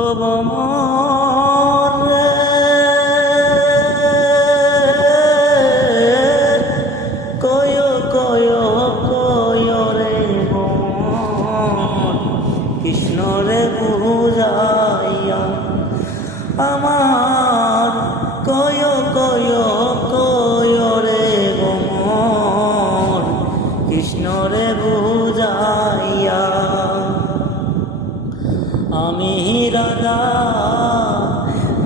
ও ভ্রমর রে, কয় কয় কয় রে ভ্রমর, কৃষ্ণ রে বুঝাইয়া আমার, কয় কয় কয় রে ভ্রমর, কৃষ্ণ রে বুঝাইয়া। আমি রাজা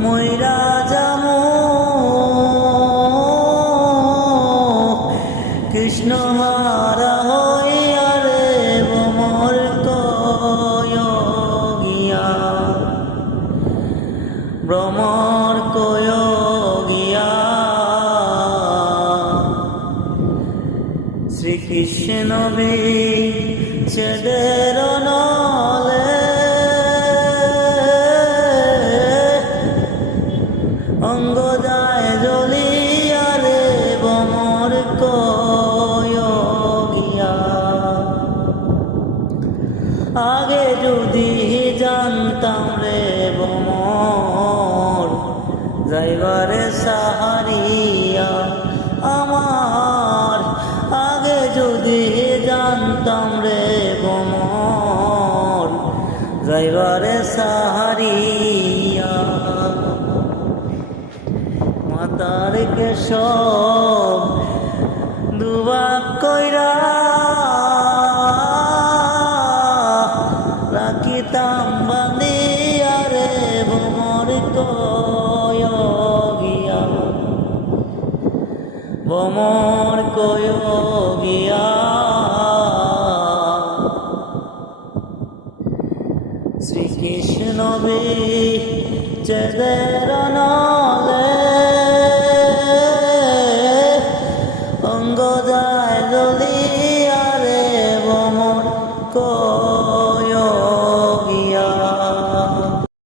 ময়রা যামু, কৃষ্ণ হারা হইয়া রে ভ্রমর কয় গিয়া, ভ্রমর কয় গিয়া। শ্রীকৃষ্ণ বিচ্ছেদের নলে অঙ্গ যায় জ্বলিয়া রে ভ্রমর কয় গিয়া। আগে যদি জানতাম রে ভ্রমর, যাইবারে সাহারিয়া আমার, আগে যদি জানতাম রে ভ্রমর, যাইবারে সাহারিয়া। মাতার কেশব দুবাক কইরা রাখিতাম বান্ধিয়া রে ভ্রমর কয় গিয়া, ভ্রমর কয় গিয়া। শ্রীকৃষ্ণ বিচ্ছেদের নলে অঙ্গ যায় জ্বলিয়া রে ভ্রমর কয়